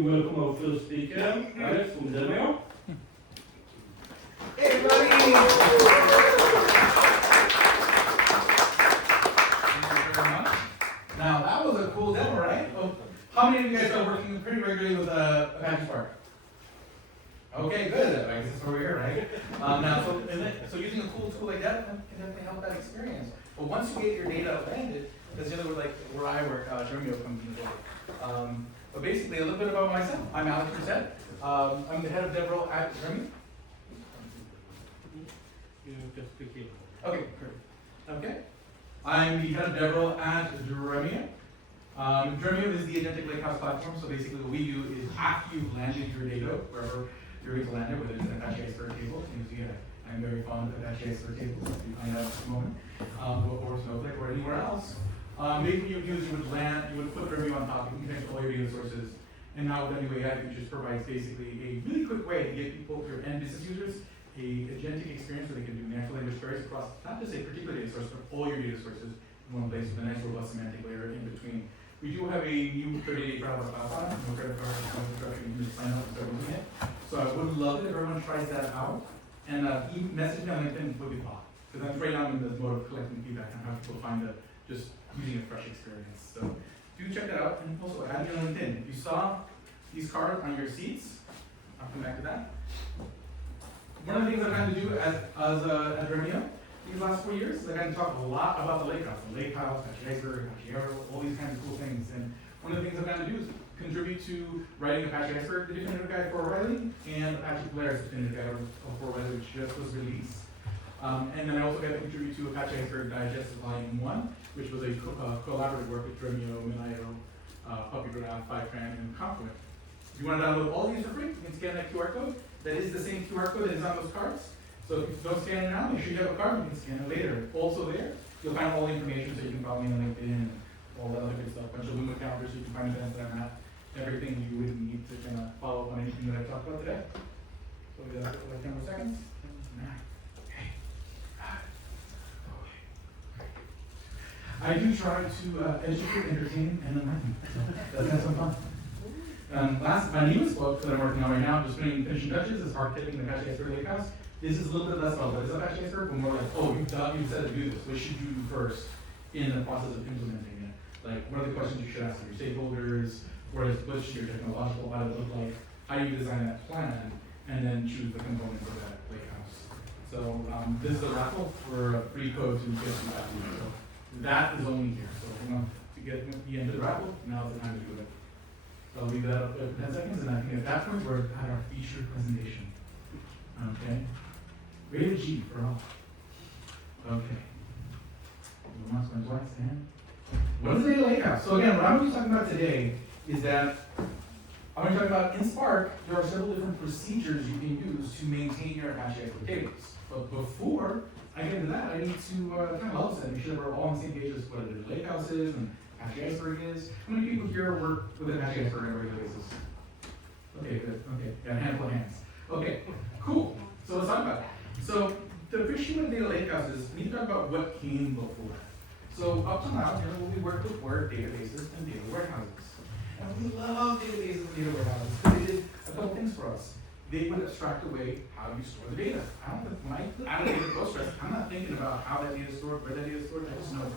Welcome our first speaker, Alex from Dremio. Hey everybody! Thank you very much. Now that was a cool demo, right? Oh, how many of you guys are working pretty regularly with Apache Spark? Okay, good. I guess that's where we're here, right? Now, so using a cool tool like that can definitely help that experience. But once you get your data landed, that's the other way, like where I work, Dremio comes into play. But basically, a little bit about myself. I'm Alex Merced. I'm the head of DevRel at Dremio. Okay, great. Okay. I'm the head of DevRel at Dremio. Dremio is the agentic lakehouse platform. So basically, what we do is after you've landed your data, wherever you're going to land it, whether it's an Apache Iceberg table, and you see I'm very fond of Apache Iceberg tables, as you find out in a moment, or Snowflake, or anywhere else. Maybe you would land, you would put Dremio on top, you can connect all your data sources, and now with new AI features provides basically a really quick way to get people, your end business users, a agentic experience where they can do natural language queries across not just a particular data source, but all your data sources in one place with a nice robust semantic layer in between. We do have a new 30-day trial of Cloud, no credit card, no instruction, you can just sign up and start using it. So I would love it if everyone tries that out, and message me on LinkedIn what you thought, because I'm right now in the mode of collecting feedback on how people find the just using a fresh experience. So do check that out, and also add me on LinkedIn. If you saw these cards on your seats, I'll come back to that. One of the things I've gotten to do at Dremio these last 4 years is I've gotten to talk a lot about the lakehouse, Apache Iceberg, Apache Aero, all these kinds of cool things. And one of the things I've gotten to do is contribute to writing Apache Iceberg, the definitive guide for O'Reilly, and Apache Polaris definitive guide for O'Reilly, which just was released. And then I also got to contribute to Apache Iceberg Digest Volume 1, which was a collaborative work with Dremio, Min.io, PuppyGraph, Fivetran, and Confluent. If you want to download all these for free, you can scan that QR code. That is the same QR code that is on those cards. So if you don't scan it now, make sure you have a card, you can scan it later. Also there, you'll find all the information so you can follow me on LinkedIn and all that other good stuff. A bunch of Loom calendars so you can find events that I'm at. Everything you would need to kind of follow up on anything that I talked about today. So we got like 10 more seconds. I do try to educate, entertain, and enlighten. So let's have some fun. My newest book that I'm working on right now, just finishing touches, is Architecting the Apache Iceberg Lakehouse. This is a little bit less about what is Apache Iceberg, but more like, oh, you said to do this. What should you do first in the process of implementing it? Like, what are the questions you should ask your stakeholders? What should your technological audit look like? How do you design that plan? And then choose the components of that lakehouse. So this is a raffle for free code to get to that. So that is only here. So if you want to get to the end of the raffle, now's the time to do it. So I'll leave that up for 10 seconds, and I think at that point we're at our feature presentation. Okay. Rated G for all. Okay. What is a data lakehouse? So again, what I'm going to be talking about today is that I'm going to talk about in Spark, there are several different procedures you can use to maintain your Apache Iceberg tables. But before I get into that, I need to kind of level set, make sure that we're all on the same page as what a data lakehouse is and Apache Iceberg is. How many people here work with Apache Iceberg on a regular basis? Okay, good. Okay, got a handful of hands. Okay, cool. So let's talk about it. So the appreciation of data lakehouse is we need to talk about what came before. So up to now, we worked with Word databases and data warehouses. And we love databases and data warehouses because they did a couple things for us. They would abstract away how you store the data. When I put out a data Postgres, I'm not thinking about how that data is stored, where that data is stored, I just know it's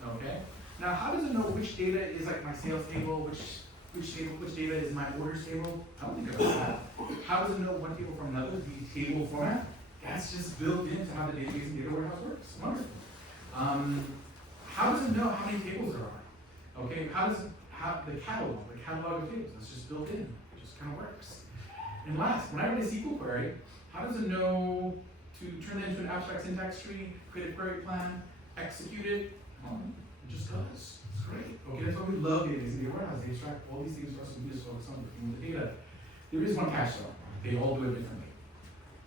there. Okay? Now, how does it know which data is like my sales table, which data is my orders table? I don't think about that. How does it know one table from another? The table format? That's just built into how the database and data warehouse works. Wonderful. How does it know how many tables there are? Okay, how does it have the catalog of tables? It's just built in. It just kind of works. And last, when I write a SQL query, how does it know to turn that into an abstract syntax tree, create a query plan, execute it? It just does. It's great. Okay, that's why we love databases and data warehouse. They extract all these things for us, and we just focus on working with the data. There is one catch though. They all do it differently.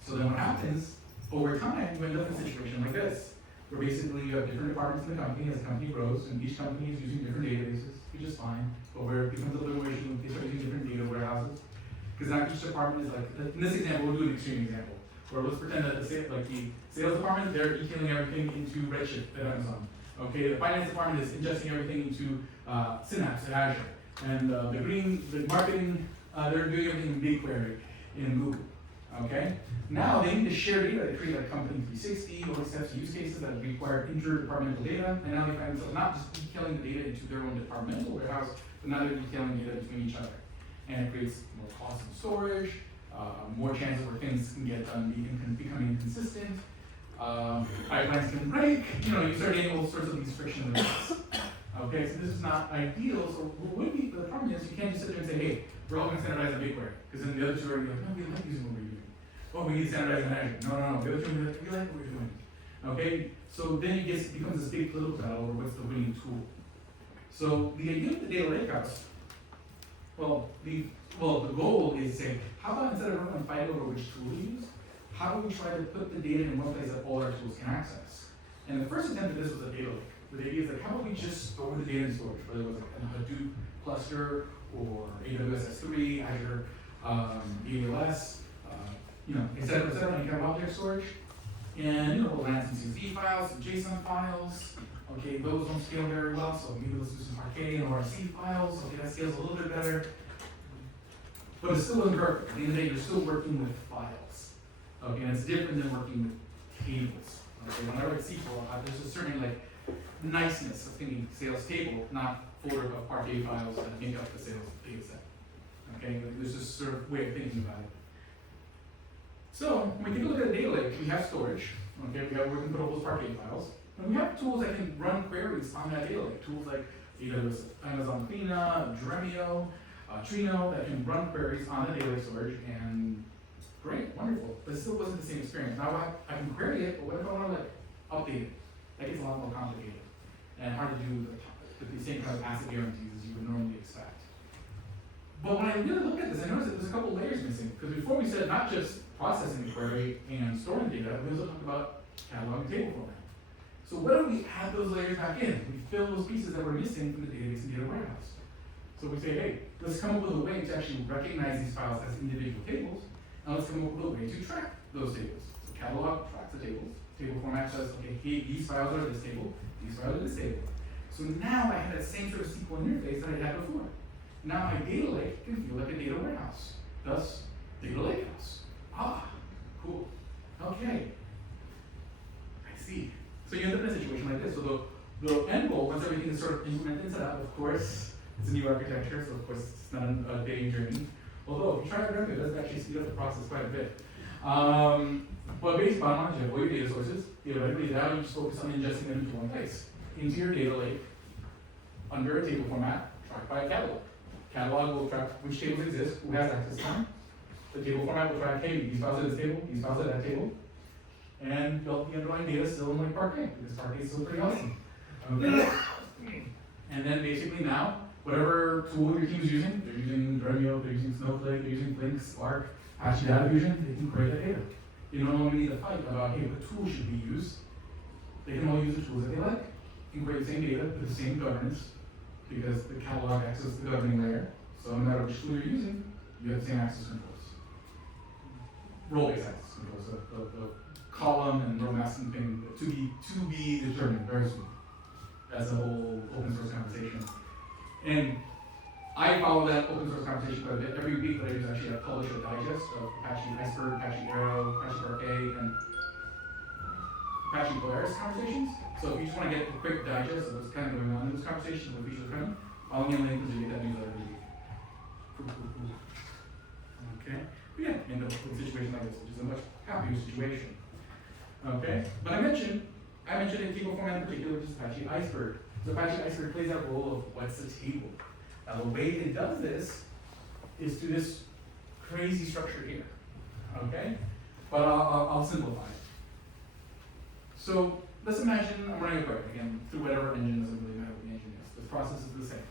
So then what happens, over time, you end up in a situation like this, where basically you have different departments in the company as the company grows, and each company is using different databases, which is fine, but where it becomes a little bit more issue, they start using different data warehouses. Because now each department is like, in this example, we'll do an extreme example, where let's pretend that the sales department, they're detailing everything into Redshift at Amazon. Okay, the finance department is ingesting everything into Synapse at Azure. And the marketing, they're doing everything in BigQuery in Google. Okay? Now they need to share data. They create like Company 360, all these types of use cases that require interdepartmental data. And now they find themselves not just detailing the data into their own departmental warehouse, but now they're detailing data between each other. And it creates more cost in storage, more chances where things can get done becoming inconsistent. Pipelines can break. You start getting all sorts of these friction events. Okay, so this is not ideal. So what would be the problem is you can't just sit there and say, hey, we're all going to standardize on BigQuery, because then the other two are like, no, we like using what we're using. Oh, we need to standardize on Azure. No. The other two are like, we like what we're doing. Okay, so then it becomes this big political battle over what's the winning tool. So the idea of the data lakehouse, the goal is to say, how about instead of everyone fighting over which tool to use, how do we try to put the data in one place that all our tools can access? And the first attempt at this was a data lake. The idea is like, how about we just store the data in storage, whether it was like a Hadoop cluster or AWS S3, Azure, AWS, et cetera, and you have object storage. And we'll land some CSV files, some JSON files. Okay, those don't scale very well, so maybe let's do some Parquet and RC files. Okay, that scales a little bit better. But it still isn't perfect. At the end of the day, you're still working with files. Okay, and it's different than working with tables. Okay, when I write SQL, there's a certain niceness of thinking sales table, not folder of Parquet files that make up the sales data set. Okay, there's this sort of way of thinking about it. So when we take a look at a data lake, we have storage. Okay, we can put all those Parquet files, and we have tools that can run queries on that data lake. Tools like AWS, Amazon Athena, Dremio, Trino that can run queries on the data lake storage, and great, wonderful. But it still wasn't the same experience. Now I can query it, but what if I want to update it? That gets a lot more complicated and hard to do with the same kind of asset guarantees as you would normally expect. But when I really look at this, I noticed that there's a couple layers missing. Because before we said not just processing the query and storing data, we also talked about catalog and table format. So what if we add those layers back in? We fill those pieces that were missing from the database and data warehouse. So we say, hey, let's come up with a way to actually recognize these files as individual tables, and let's come up with a way to track those tables. So catalog tracks the tables. Table format says, okay, hey, these files are this table, these files are this table. So now I have that same sort of SQL interface that I had before. Now my data lake can feel like a data warehouse. Thus, data lakehouse. Ah, cool. Okay. I see. So you end up in a situation like this. So the end goal, once everything is sort of implemented and set up, of course, it's a new architecture, so of course it's not a day journey. Although if you try it directly, it does actually speed up the process quite a bit. But based on you have all your data sources, theoretically now you just focus on ingesting them into one place. Into your data lake, under a table format, tracked by a catalog. Catalog will track which tables exist, who has access to them. The table format will track, hey, these files are this table, these files are that table. And the underlying data is still in like Parquet, because Parquet is still pretty awesome. Okay. And then basically now, whatever tool your team is using, they're using Dremio, they're using Snowflake, they're using Flink, Spark, Apache Data Fusion, they can create that data. You don't only need to fight about, hey, what tool should be used. They can all use the tools that they like. You can create the same data with the same governance, because the catalog accesses the governing layer. So no matter which tool you're using, you have the same access controls. Role-based access controls, the column and row masking thing to be determined very soon. That's a whole open source conversation. And I follow that open source conversation quite a bit. Every week that I use actually I publish a digest of Apache Iceberg, Apache Arrow, Apache Parquet, and Apache Polaris conversations. So if you just want to get a quick digest of what's kind of going on in those conversations, what features are coming, follow me on LinkedIn so you get that newsletter every week. Cool. Okay? But yeah, end up with a situation like this, which is a much happier situation. Okay? But I mentioned a table format in particular, which is Apache Iceberg. So Apache Iceberg plays that role of what's a table. Now the way it does this is through this crazy structure here. Okay? But I'll simplify it. So let's imagine I'm running a query, again, through whatever engine, doesn't really matter what the engine is. The process is the same.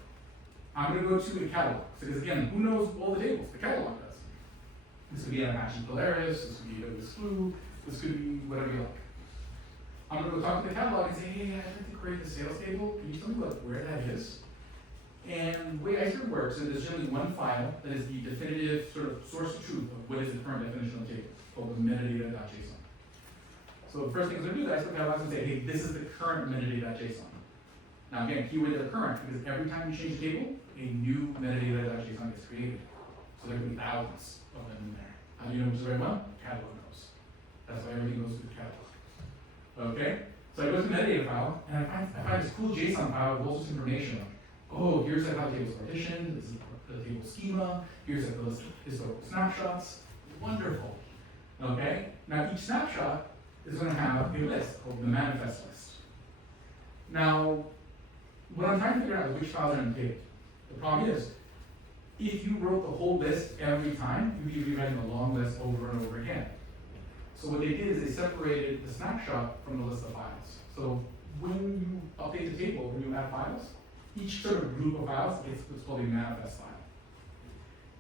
I'm going to go to a catalog. Because again, who knows all the tables? The catalog does. This could be an Apache Polaris, this could be AWS Glue, this could be whatever you like. I'm going to go talk to the catalog and say, hey, I'd like to create the sales table. Can you tell me where that is? And the way Iceberg works is there's generally one file that is the definitive sort of source of truth of what is the current definition of the table, called the metadata.json. So the first thing is going to do is Iceberg catalog and say, hey, this is the current metadata.json. Now again, keyword there current, because every time you change the table, a new metadata.json gets created. So there could be thousands of them in there. How do you know which is the right one? Catalog knows. That's why everything goes through the catalog. Okay? So I go to the metadata file, and I find this cool JSON file with all this information. Oh, here's like how the table's partitioned, this is the table schema, here's like the list of historical snapshots. Wonderful. Okay? Now each snapshot is going to have a list called the manifest list. Now, what I'm trying to figure out is which files are in the table. The problem is, if you wrote the whole list every time, you'd be rewriting a long list over and over again. So what they did is they separated the snapshot from the list of files. So when you update the table, when you add files, each sort of group of files gets what's called a manifest file.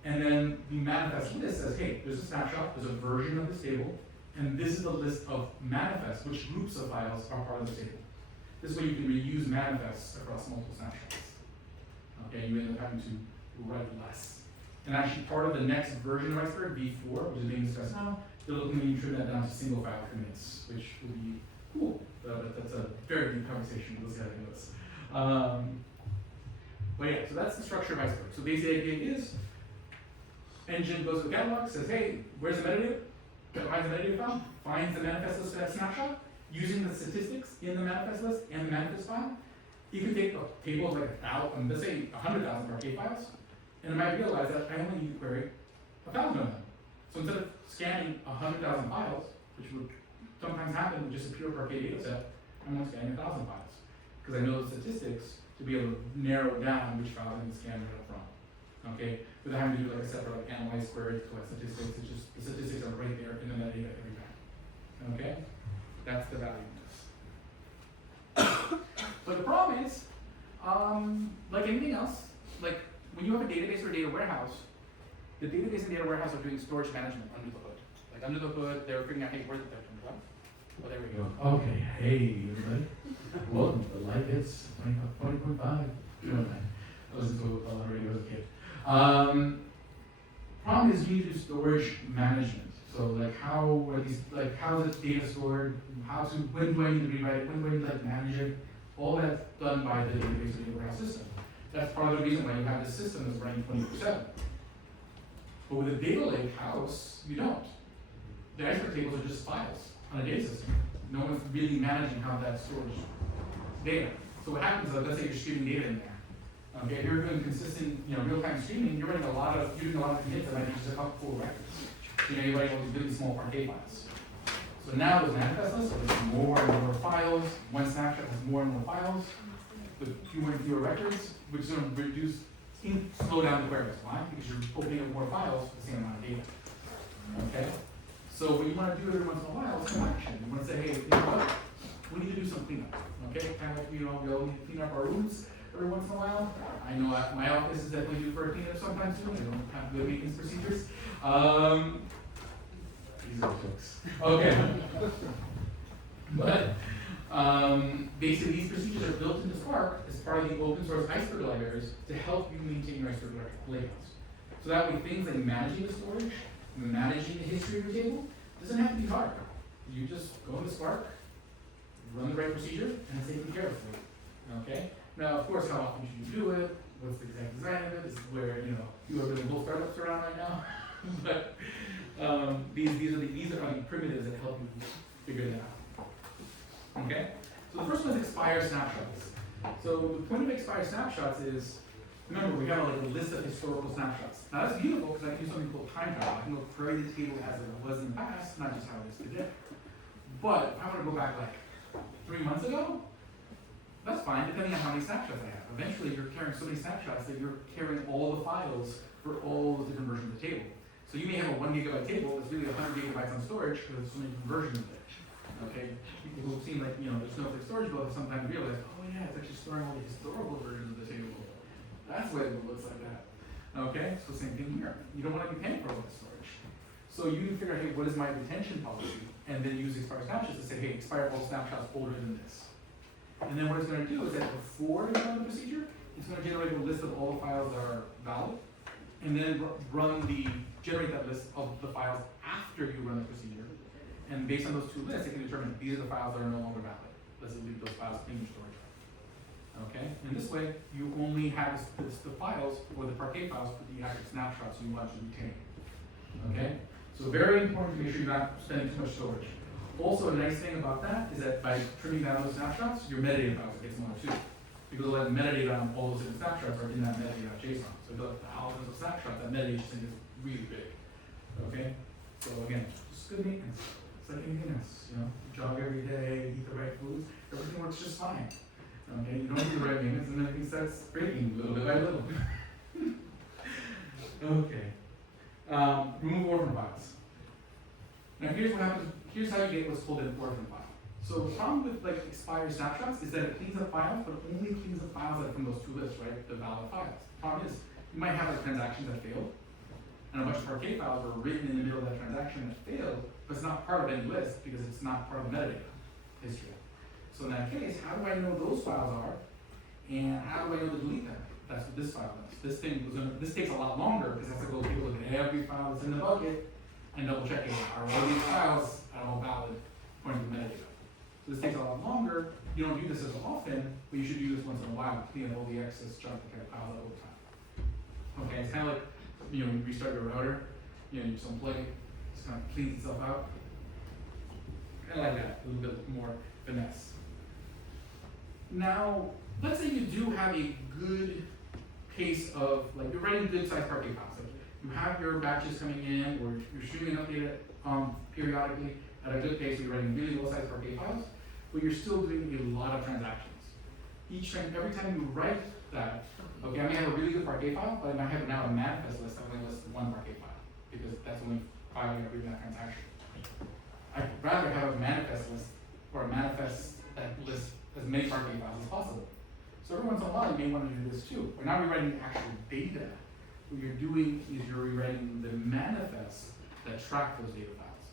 And then the manifest list says, hey, there's a snapshot, there's a version of this table, and this is the list of manifests, which groups of files are part of the table. This way you can reuse manifests across multiple snapshots. Okay, you end up having to write less. And actually part of the next version of Iceberg, V4, which is being discussed now, they're looking to trim that down to single file commits, which would be cool. But that's a very deep conversation. We'll see how it goes. But yeah, so that's the structure of Iceberg. So basically the idea is, engine goes to the catalog, says, hey, where's the metadata? Finds the metadata file, finds the manifest list for that snapshot, using the statistics in the manifest list and the manifest file. You can take a table of like 1,000, let's say 100,000 Parquet files, and it might realize that I only need to query 1,000 of them. So instead of scanning 100,000 files, which would sometimes happen with just a pure Parquet data set, I'm only scanning 1,000 files. Because I know the statistics to be able to narrow down which files I can scan right up front. Okay? Without having to do like a separate like analyze query to collect statistics, it's just the statistics are right there in the metadata every time. Okay? That's the value of this. But the problem is, like anything else, like when you have a database or a data warehouse, the database and data warehouse are doing storage management under the hood. Like under the hood, they're figuring out, hey, where's the third one? Oh, there we go. Okay, hey everybody. Welcome to Life Hits 20.5. I listened to a lot of radio as a kid. Problem is you need to do storage management. So like how are these, like how is data stored? How to, when do I need to rewrite it? When do I need to like manage it? All that's done by the database and data warehouse system. That's part of the reason why you have this system that's running 24/7. But with a data lake house, you don't. The Iceberg tables are just files on a data system. No one's really managing how that stores data. So what happens is, let's say you're streaming data in there. Okay, if you're doing consistent, real-time streaming, you're doing a lot of commits that might be just a couple full records. You're writing all these really small Parquet files. So now those manifest lists, so there's more and more files. One snapshot has more and more files with fewer and fewer records, which is going to slow down the queries. Why? Because you're opening up more files for the same amount of data. Okay? So what you want to do every once in a while is some action. You want to say, hey, you know what? We need to do some cleanup. Okay? Kind of like, we all need to clean up our rooms every once in a while. I know my office is definitely due for a cleanup sometime soon. I don't have good maintenance procedures. These are jokes. Okay. But basically these procedures are built into Spark as part of the open source Iceberg libraries to help you maintain your Iceberg layouts. So that way things like managing the storage, managing the history of your table, doesn't have to be hard. You just go into Spark, run the right procedure, and it's taken care of for you. Okay? Now, of course, how often should you do it? What's the exact design of it? This is where, you are building both startups around right now. But these are the primitives that help you figure that out. Okay? So the first one is expire snapshots. So the point of expire snapshots is, remember, we have like a list of historical snapshots. Now that's beautiful because I can do something called time travel. I can go query the table as it was in the past, not just how it is today. But if I want to go back like 3 months ago, that's fine, depending on how many snapshots I have. Eventually, you're carrying so many snapshots that you're carrying all the files for all the different versions of the table. So you may have a 1 gigabyte table that's really 100 gigabytes on storage because there's so many different versions of it. Okay? People who seem like, there's Snowflake storage build sometimes realize, oh yeah, it's actually storing all the historical versions of the table. That's why it looks like that. Okay? So same thing here. You don't want to be paying for all this storage. So you need to figure out, hey, what is my retention policy? And then use expire snapshots to say, hey, expire all snapshots older than this. And then what it's going to do is that before you run the procedure, it's going to generate a list of all the files that are valid, and then generate that list of the files after you run the procedure. And based on those two lists, it can determine these are the files that are no longer valid. Let's leave those files in your storage. Okay, and this way you only have the files or the Parquet files for the active snapshots you want to retain. Okay, so very important to make sure you're not spending too much storage. Also, a nice thing about that is that by trimming down those snapshots, your metadata files get smaller too. Because all that metadata on all those different snapshots are in that metadata.json. So if you have thousands of snapshots, that metadata thing is really big. Okay? So again, just good maintenance. It's like anything else, you know, you jog every day, eat the right foods, everything works just fine. Okay, you don't do the right maintenance and then everything starts breaking little bit by little. Okay. Remove orphan files. Now here's what happens, here's how you get what's called an orphan file. So the problem with like expired snapshots is that it cleans up files, but only cleans up files that are from those two lists, right? The valid files. The problem is, you might have like transactions that failed, and a bunch of Parquet files were written in the middle of that transaction that failed, but it's not part of any list because it's not part of the metadata history. So in that case, how do I know those files are, and how do I know to delete them? That's what this file does. This takes a lot longer because I have to go take a look at every file that's in the bucket and double check it. Are all these files at all valid according to the metadata? So this takes a lot longer. You don't do this as often, but you should do this once in a while to clean up all the excess junk that piles up over time. Okay, it's kind of like, you know, when you restart your router, you know, you just unplug it, it just kind of cleans itself out. Kind of like that, a little bit more finesse. Now, let's say you do have a good case of, like, you're writing good sized Parquet files. Like, you have your batches coming in, or you're streaming up data periodically at a good pace, you're writing really low sized Parquet files, but you're still doing a lot of transactions. Every time you write that, okay, I may have a really good Parquet file, but I might have now a manifest list that only lists one Parquet file, because that's the only file you're reading that transaction. I'd rather have a manifest list, or a manifest that lists as many Parquet files as possible. So every once in a while, you may want to do this too. We're not rewriting the actual data. What you're doing is you're rewriting the manifests that track those data files.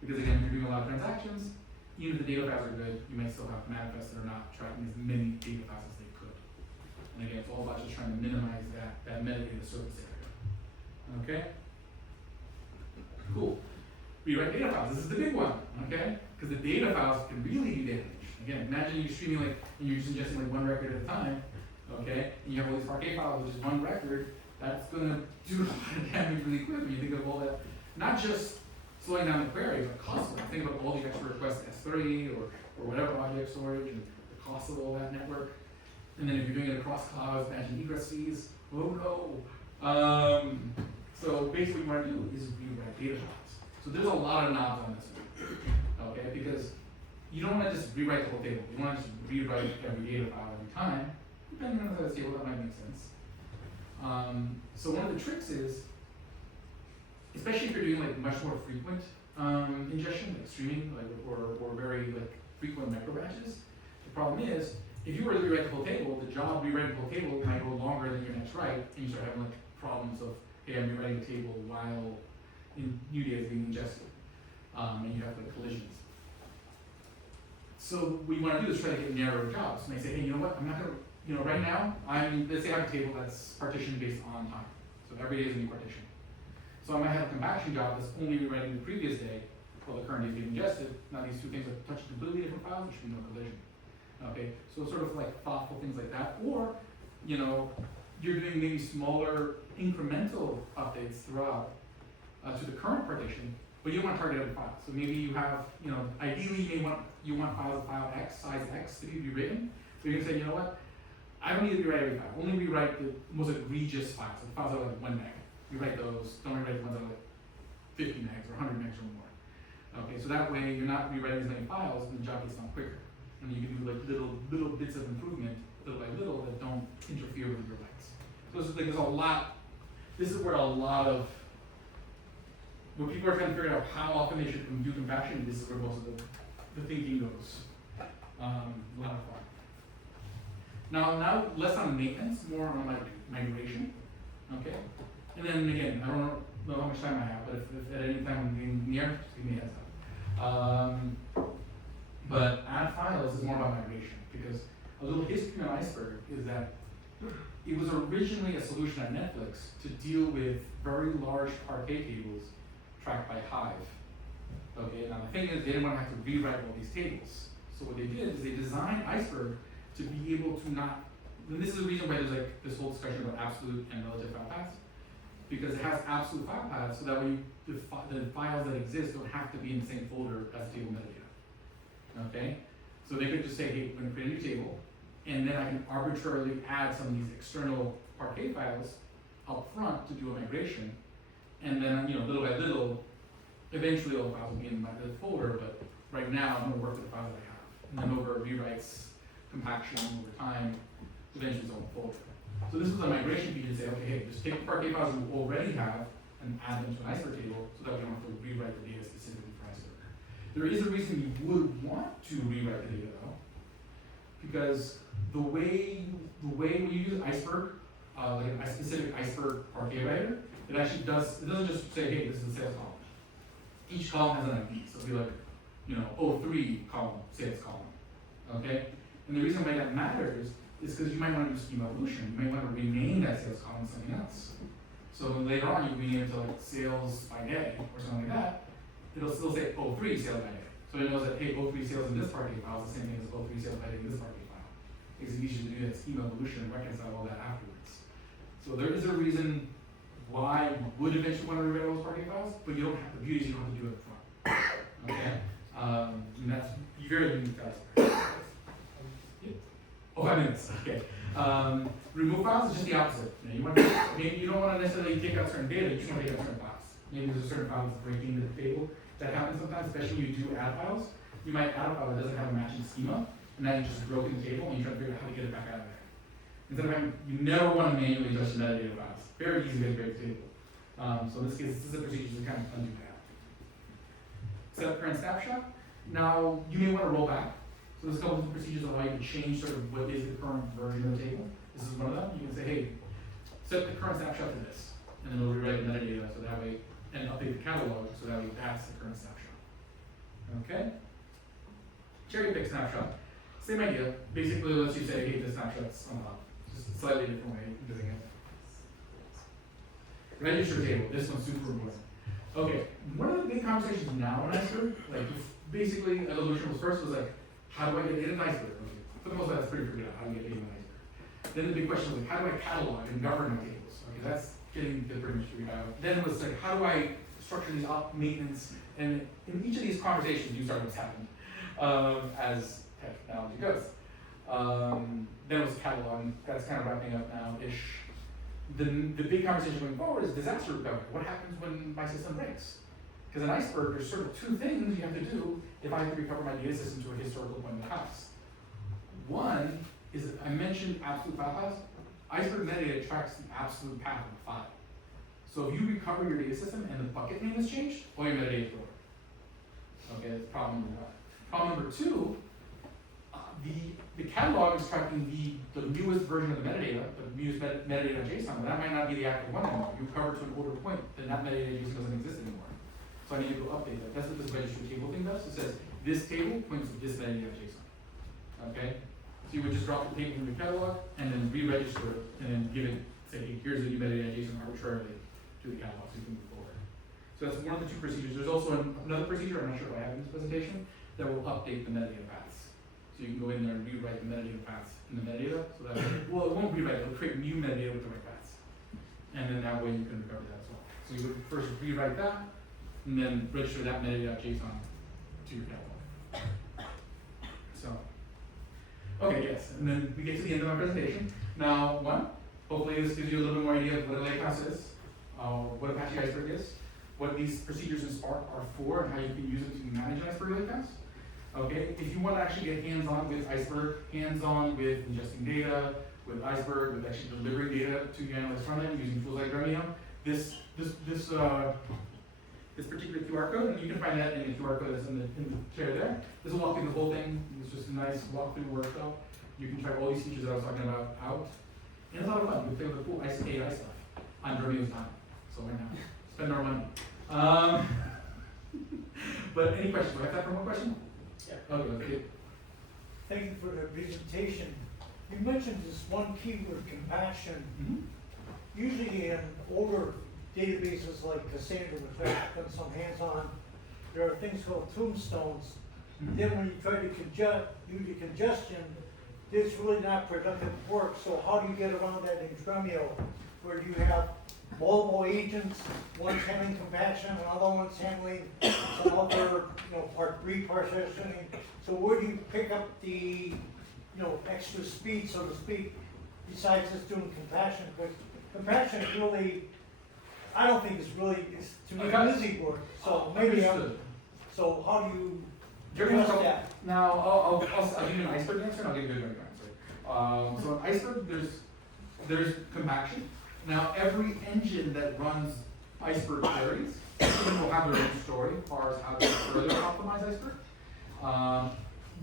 Because again, you're doing a lot of transactions, even if the data files are good, you may still have manifests that are not tracking as many data files as they could. And again, it's all about just trying to minimize that metadata surface area. Okay? Cool. Rewrite data files. This is the big one, okay? Because the data files can really be damaged. Again, imagine you're streaming like, and you're just ingesting like one record at a time, okay? And you have all these Parquet files, which is one record, that's gonna do a lot of damage really quick when you think of all that, not just slowing down the query, but costly. Think about all the extra requests S3 or whatever object storage and the cost of all that network. And then if you're doing it across clouds, imagine egress fees, oh no. So basically what you want to do is rewrite data files. So there's a lot of knobs on this one, okay? Because you don't want to just rewrite the whole table. You want to just rewrite every data file every time. Depending on the size table, that might make sense. So one of the tricks is, especially if you're doing like much more frequent ingestion, like streaming, like or very like frequent micro batches. The problem is, if you were to rewrite the whole table, the job rewriting the whole table might go longer than your next write, and you start having like problems of, hey, I'm rewriting the table while new data is being ingested, and you have like collisions. So what you want to do is try to get narrower jobs. And they say, hey, you know what? I'm not gonna, you know, right now, let's say I have a table that's partitioned based on time. So every day is a new partition. So I might have a compaction job that's only rewriting the previous day while the current day is being ingested. Now these two things are touching completely different files, there should be no collision. Okay, so sort of like thoughtful things like that. Or, you know, you're doing maybe smaller incremental updates throughout to the current partition, but you don't want to target every file. So maybe you have, you know, ideally you want files of file X, size X to be rewritten. So you're gonna say, you know what? I don't need to rewrite every file. Only rewrite the most egregious files. So the files that are like 1 meg. Rewrite those. Don't rewrite the ones that are like 50 megs or 100 megs or more. Okay, so that way you're not rewriting as many files, and the job gets done quicker. And you can do like little bits of improvement, little by little, that don't interfere with your writes. So this is like, there's a lot. This is where a lot of when people are trying to figure out how often they should do compaction, this is where most of the thinking goes. A lot of fun. Now less on maintenance, more on like migration. Okay? And then again, I don't know how much time I have, but if at any time I'm getting near, just give me a heads up. But add files is more about migration, because a little history on Iceberg is that it was originally a solution at Netflix to deal with very large Parquet tables tracked by Hive. Okay, now the thing is, they didn't want to have to rewrite all these tables. So what they did is they designed Iceberg to be able to not, and this is the reason why there's like this whole discussion about absolute and relative file paths, because it has absolute file paths, so that way the files that exist don't have to be in the same folder as the table metadata. Okay? So they could just say, hey, we're gonna create a new table, and then I can arbitrarily add some of these external Parquet files up front to do a migration, and then, you know, little by little, eventually all the files will be in the folder, but right now I'm gonna work with the files that I have. And then over rewrites, compaction over time, eventually it's all in the folder. So this is a migration feature to say, okay, hey, just take the Parquet files you already have and add them to an Iceberg table so that we don't have to rewrite the data specifically for Iceberg. There is a reason you would want to rewrite the data though, because the way when you use Iceberg, like a specific Iceberg Parquet writer, it actually doesn't just say, hey, this is the sales column. Each column has an ID, so it'll be like, you know, 03 column, sales column, okay? And the reason why that matters is because you might want to do schema evolution. You might want to rename that sales column to something else. So later on, you rename it to like sales by day or something like that. It'll still say 03 sales by day. So it knows that, hey, 03 sales in this Parquet file is the same thing as 03 sales by day in this Parquet file. Makes it easier to do that schema evolution and reconcile all that afterwards. So there is a reason why you would eventually want to rewrite all those Parquet files, but you don't have, the beauty is you don't have to do it up front. Okay? And that's very unique to Iceberg. Oh, 5 minutes. Okay. Remove files is just the opposite. You know, you want to, maybe you don't want to necessarily take out certain data, you just want to take out certain files. Maybe there's a certain file that's breaking the table. That happens sometimes, especially when you do add files. You might add a file that doesn't have a matching schema, and then you just broken the table and you try to figure out how to get it back out of there. Instead of having, you never want to manually adjust the metadata files. Very easy to break the table. So in this case, this is a procedure to kind of undo that. Set up current snapshot. Now, you may want to roll back. So there's a couple of procedures on how you can change sort of what is the current version of the table. This is one of them. You can say, hey, set the current snapshot to this. And then we'll rewrite the metadata so that way, and update the catalog so that way that's the current snapshot. Okay? Cherry pick snapshot. Same idea. Basically, let's you say, hey, this snapshot's on the top. Just a slightly different way of doing it. Register table. This one's super important. Okay, one of the big conversations now in Iceberg, like basically evolution was first was like, how do I get data in Iceberg? Okay. For the most part, that's pretty figured out, how do you get data in Iceberg? Then the big question was like, how do I catalog and govern my tables? Okay, that's getting the pretty much figured out. Then it was like, how do I structure these op maintenance? And in each of these conversations, you start what's happened as technology goes. Then it was catalog, that's kind of wrapping up now-ish. The big conversation going forward is disaster recovery. What happens when my system breaks? Because in Iceberg, there's sort of two things you have to do if I have to recover my data system to a historical point in the past. One is, I mentioned absolute file paths. Iceberg metadata tracks the absolute path of the file. So if you recover your data system and the bucket name has changed, all your metadata is broken. Okay, that's problem number one. Problem number two, the catalog is tracking the newest version of the metadata, the newest metadata JSON, but that might not be the active one anymore. You recover to an older point, then that metadata JSON doesn't exist anymore. So I need to go update that. That's what this register table thing does. It says, this table points to this metadata JSON. Okay? So you would just drop the table from your catalog, and then re-register it, and then give it, say, hey, here's the new metadata JSON arbitrarily to the catalog, so you can move forward. So that's one of the two procedures. There's also another procedure, I'm not sure if I have in this presentation, that will update the metadata paths. So you can go in there and rewrite the metadata paths in the metadata, so that, well, it won't rewrite, it'll create new metadata with the right paths. And then that way you can recover that as well. So you would first rewrite that, and then register that metadata.json to your catalog. So, okay, yes, and then we get to the end of my presentation. Now, hopefully this gives you a little bit more idea of what a lakehouse is, what Apache Iceberg is, what these procedures in Spark are for, and how you can use it to manage an Iceberg lakehouse. Okay, if you want to actually get hands-on with Iceberg, hands-on with ingesting data, with Iceberg, with actually delivering data to your analyst front end using tools like Dremio, this particular QR code, and you can find that in the QR code that's in the chair there. This will walk through the whole thing. It's just a nice walkthrough workflow. You can try all these features that I was talking about out. And it's a lot of fun. You can play with the cool AI stuff on Dremio's time. So why not? Spend our money. But any questions? Do I have time for one question? Yeah. Okay. Thank you for the presentation. You mentioned this one keyword, compaction. Mm-hmm. Usually in older databases like Cassandra, which I've done some hands-on, there are things called tombstones. Mm-hmm. Then when you try to do the congestion, it's really not productive work, so how do you get around that in Dremio? Where you have multiple agents, one's handling compaction, another one's handling some other, reprocessing. So where do you pick up the, extra speed, so to speak, besides just doing compaction? Because compaction really, I don't think it's to me, busy work. So maybe so how do you address that? Now, I'll give you an Iceberg answer, and I'll give you a Dremio answer. So in Iceberg, there's compaction. Now, every engine that runs Iceberg queries will have their own story as far as how to further optimize Iceberg.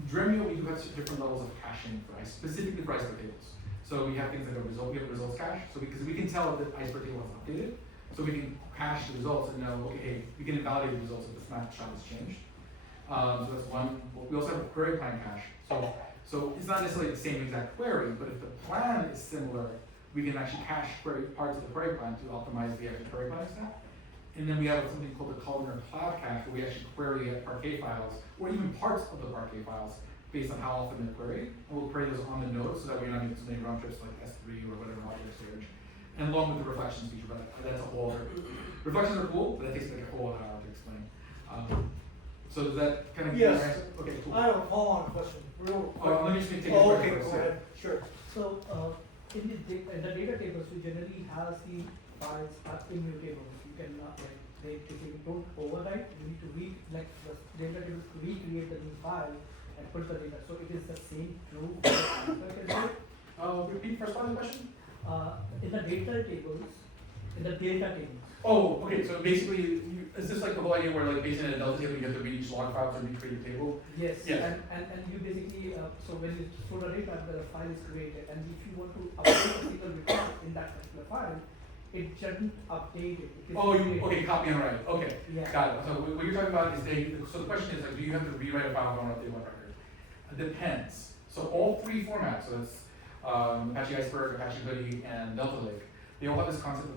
Dremio, we do have different levels of caching for specifically for Iceberg tables. So we have things like we have a results cache, so because we can tell if the Iceberg table is updated, so we can cache the results and know, okay, hey, we can invalidate the results if the snapshot has changed. So that's one. We also have a query plan cache. So it's not necessarily the same exact query, but if the plan is similar, we can actually cache parts of the query plan to optimize the actual query plan stack. And then we have something called the columnar cloud cache, where we actually query Parquet files, or even parts of the Parquet files, based on how often they're queried. And we'll query those on the node, so that we're not making so many round trips like S3 or whatever object storage. And along with the reflections feature, but that's a whole other. Reflections are cool, but that takes like a whole hour to explain. So does that kind of give you an answer? Okay, cool. I have a follow-on question, real quick. Let me just take okay, go ahead, sure. So, in the data tables, we generally have the files are immutable. You cannot they don't overwrite. You need to the data table to recreate the new file and put the data. So it is the same true. Repeat first part of the question. In the data tables, Oh, okay. So basically, is this like the whole idea where, like, based on a Delta table, you have to read each log file to recreate the table? Yes. Yes. And you basically so when you store the data, the file is created, and if you want to update a single record in that particular file, it shouldn't update it. Okay, copy and write. Okay, yeah. got it. So what you're talking about is so the question is, like, do you have to rewrite a file on update one record? It depends. So all three formats, so it's Apache Iceberg, Apache Hoodie, and Delta Lake, they all have this concept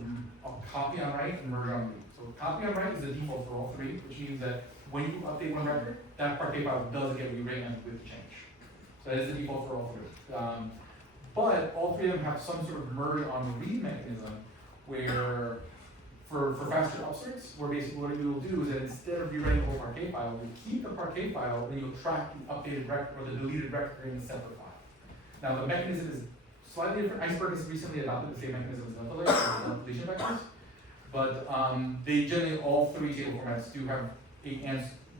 of copy on write and merge on read. So copy on write is the default for all three, which means that when you update one record, that Parquet file does get rewritten with the change. So that is the default for all three. But all three of them have some sort of merge on read mechanism where, for faster upserts, where basically what we will do is that instead of rewriting the whole Parquet file, we keep the Parquet file, then you'll track the updated record or the deleted record in a separate file. Now the mechanism is slightly different. Iceberg has recently adopted the same mechanism as Delta Lake, the deletion vectors. But they generally, all three table formats do have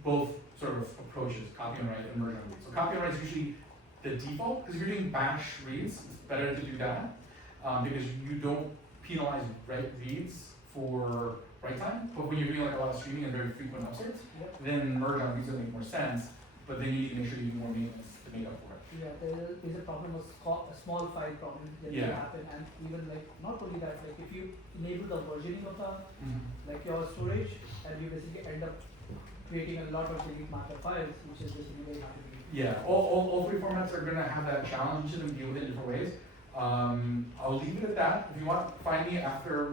both sort of approaches, copy and write and merge on read. So copy and write is usually the default, because if you're doing bash reads, it's better to do that, because you don't penalize reads for write time. But when you're doing like a lot of streaming and very frequent upserts, then merge on reads will make more sense, but then you need to make sure you do more maintenance to make up for it. Yeah, there is a problem of a small file problem that will happen, and even like not only that, like if you enable the versioning of like your storage, and you basically end up creating a lot of delete marker files, which is basically very hard to do. Yeah, all three formats are gonna have that challenge. Each of them deal with it in different ways. I'll leave it at that. If you want, find me after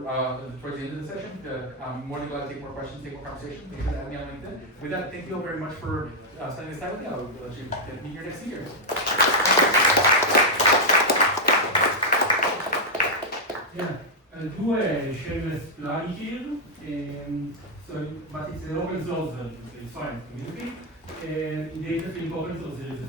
towards the end of the session. I'm more than glad to take more questions, take more conversation. You can add me on LinkedIn. With that, thank you all very much for spending this time with me. I'll let you get meet your next speaker. Yeah, do a shameless plug here. But it's an open source science community. In the interest of open source, there is a